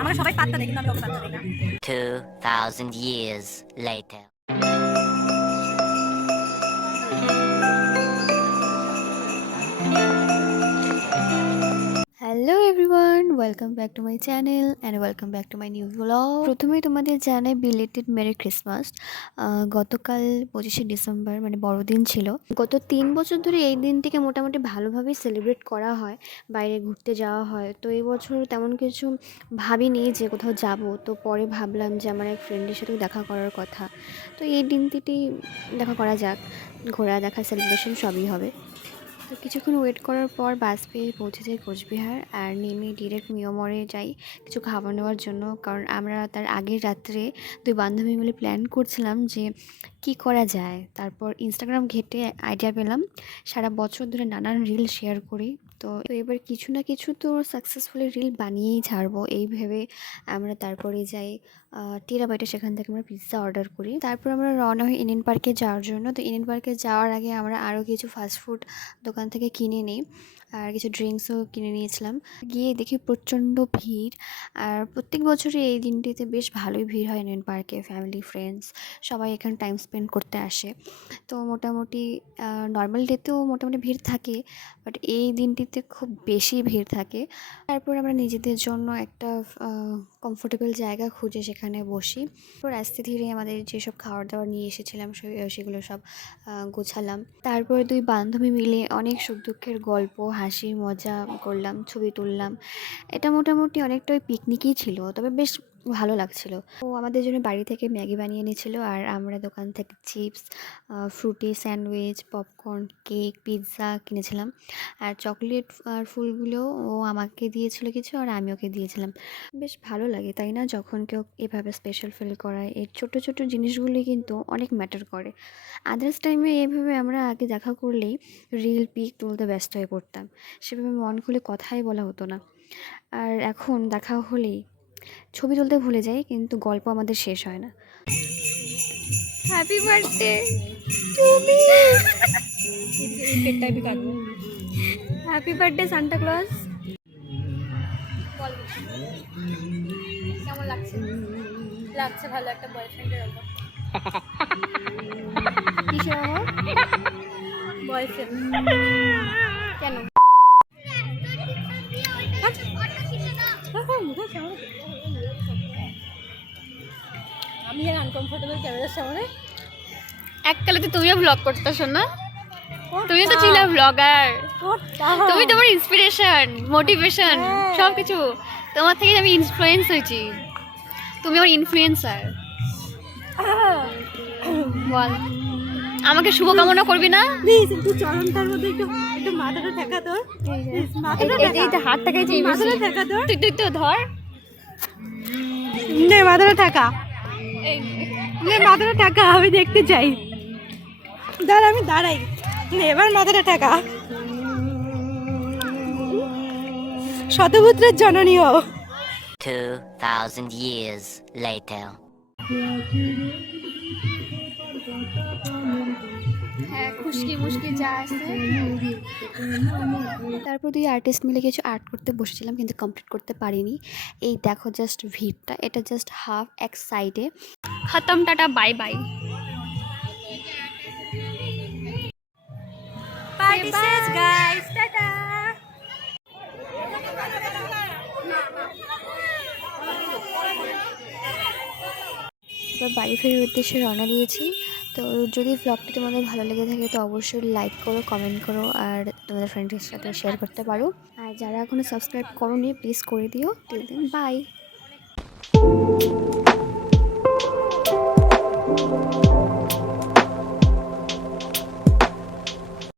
আমরা সবাই পাত্তা দেই, কিন্তু আমি ওকে পাত্তা দেই না। 2000 years later. Hello everyone, welcome back to my channel and welcome back to my new blog. প্রথমেই তোমাদের জানাই বিলেটেড মেরি ক্রিসমাস। গতকাল 25শে ডিসেম্বর মানে বড়দিন ছিল। গত 3 বছর ধরে এই দিনটিকে মোটামুটি ভালোভাবেই সেলিব্রেট করা হয়, বাইরে ঘুরতে যাওয়া হয়। তো এই বছর তেমন কিছু ভাবিনি যে কোথাও যাব, তো পরে ভাবলাম যে আমার এক ফ্রেন্ডের সাথেও দেখা করার কথা। তো এই দিনটিতেই দেখা করা যাক, ঘোরা দেখা সেলিব্রেশন সবই হবে। তো কিছুক্ষণ ওয়েট করার পর বাস পেয়ে পৌঁছে যাই কোচবিহার, আর নেমে ডিরেক্ট মিয়মরে যাই কিছু খাবার নেওয়ার জন্য। কারণ আমরা তার আগের রাত্রে দুই বান্ধবী মিলে প্ল্যান করছিলাম যে কি করা যায়। তারপর ইনস্টাগ্রাম ঘেঁটে আইডিয়া পেলাম, সারা বছর ধরে নানান রিল শেয়ার করি, তো এবার কিছু না কিছু তো সাকসেসফুলি রিল বানিয়েই ছাড়বো এই ভেবে আমরা তারপরে যাই টিরা বাইটে। সেখান থেকে আমরা পিৎজা অর্ডার করি। তারপর আমরা রওনা হই ইন্ডিয়ান পার্কে যাওয়ার জন্য। তো ইন্ডিয়ান পার্কে যাওয়ার আগে আমরা আরও কিছু ফাস্টফুড দোকান থেকে কিনে নিই, আর কিছু ড্রিঙ্কসও কিনে নিয়েছিলাম। গিয়ে দেখি প্রচণ্ড ভিড়, আর প্রত্যেক বছরই এই দিনটিতে বেশ ভালোই ভিড় হয় ইন্ডিয়ান পার্কে। ফ্যামিলি ফ্রেন্ডস সবাই এখানে টাইম স্পেন্ড করতে আসে। তো মোটামুটি নর্মাল ডেতেও মোটামুটি ভিড় থাকে, বাট এই দিনটিতে খুব বেশি ভিড় থাকে। তারপর আমরা নিজেদের জন্য একটা কমফোর্টেবল জায়গা খুঁজে সেখানে বসি। তারপর আস্তে ধীরে আমাদের যেসব খাবার দাবার নিয়ে এসেছিলাম সেগুলো সব গোছালাম। তারপর দুই বান্ধবী মিলে অনেক সুখ দুঃখের গল্প, হাসি মজা করলাম, ছবি তুললাম। এটা মোটামুটি অনেকটা ওই পিকনিকই ছিল, তবে বেশ ভালো লাগছিল। ও আমাদের জন্য বাড়ি থেকে ম্যাগি বানিয়ে এনেছিল, আর আমরা দোকান থেকে chips, Frooti sandwich, popcorn, cake, pizza কিনেছিলাম। আর চকলেট আর ফুলগুলো ও আমাকে দিয়েছিল কিছু, আর আমি ওকে দিয়েছিলাম। বেশ ভালো লাগে তাই না, যখন কেউ এভাবে স্পেশাল ফিল করায়। এই ছোটো ছোটো জিনিসগুলি কিন্তু অনেক ম্যাটার করে। আদার্স টাইমে এইভাবে আমরা আগে দেখা করলেই রিল পিক তুলতে ব্যস্ত হয়ে পড়তাম, সেভাবে মন খুলে কথাই বলা হতো না। আর এখন দেখা হলেই ছবি তুলতে ভুলে যাই, কিন্তু গল্প আমাদের শেষ হয় না। হ্যাপি বার্থডে টুমি, কেকটা আমি কাটবো। Happy birthday Santa Claus. কেমন লাগছে? লাগছে ভালো, একটা বয়ফ্রেন্ডের ওপর। কিসের আমার বয়ফ্রেন্ড কেন? আমি আর আনকমফোর্টেবল ক্যামেরার সামনে। এককালে তো তুমিও ব্লগ করতেছো না? তুমি তো ছিলে ব্লগার, তুমি তোমার ইন্সপিরেশন, মোটিভেশন সব কিছু তোমার থেকে আমি ইনফ্লুয়েন্স হয়েছি। তুমি আমার ইনফ্লুয়েন্সার। বল, আমাকে শুভকামনা করবি না? প্লিজ একটু চরণটার মধ্যে একটু একটু মাথাটা ঠেকা তোর। এইটা হাতটাকে যে মাথাটা ঠেকা তোর। তুই তো ধর, নে মাথাটা ঠেকা। নে মাথাটা ঠেকা, আমি দেখতে চাই। দাঁড়া, আমি দাঁড়াই। নে এবার মাথাটা ঠেকা। শতপুত্রের জননীয়। 2000 years later. হ্যাঁ, খুশকি মুশকি যা আছে। তারপর দুই আর্টিস্ট মিলে কিছু আর্ট করতে বসেছিলাম, কিন্তু কমপ্লিট করতে পারিনি। এই দেখো জাস্ট ভিড়টা, এটা জাস্ট হাফ এক সাইডে। খতম, tata bye bye. Party says guys, tata. এবার বাড়ি ফেরার উদ্দেশ্যে রওনা দিয়েছি। তো যদি ব্লগটি তোমাদের ভালো লেগে থাকে তো অবশ্যই লাইক করো, কমেন্ট করো, আর তোমাদের ফ্রেন্ডসদের সাথে শেয়ার করতে পারো। আর যারা এখনও সাবস্ক্রাইব করোনি প্লিজ করে দিও। Till then by.